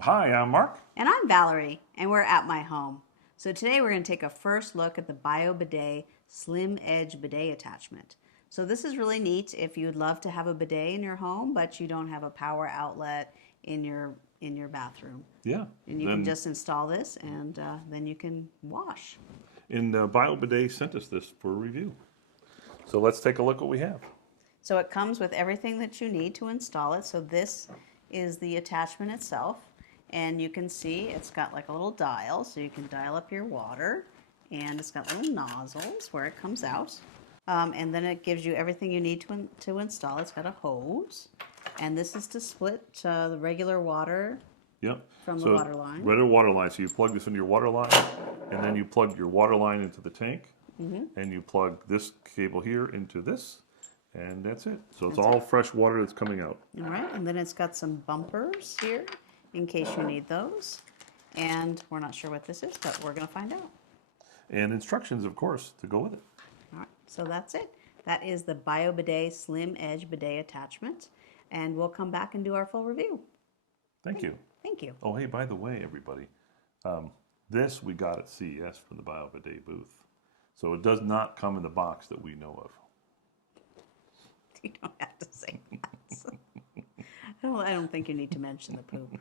Hi, I'm Mark. And I'm Valerie, and we're at my home. So today we're going to take a first look at the BioBidet SlimEdge bidet attachment. So this is really neat if you'd love to have a bidet in your home, but you don't have a power outlet in your bathroom. Yeah, And you can then just install this, and then you can wash. BioBidet sent us this for review. So let's take a look what we have. So it comes with everything that you need to install it. So this is the attachment itself. And you can see it's got like a little dial, so you can dial up your water. And it's got little nozzles where it comes out. And then it gives you everything you need to install. It's got a hose. And this is to split the regular water Yep. from the So water line. regular water line. So you plug this into your water line, and then you plug your water line into the tank, and you plug this cable here into this, and that's it. So it's all fresh water that's coming out. All right, and then it's got some bumpers here in case you need those. And we're not sure what this is, but we're going to find out. And instructions, of course, to go with it. All right, so that's it. That is the BioBidet SlimEdge bidet attachment, and we'll come back and do our full review. Thank you. Thank you. Oh, hey, by the way, everybody, this we got at CES from the BioBidet booth. So it does not come in the box that we know of. You don't have to say that. I don't think you need to mention the poop.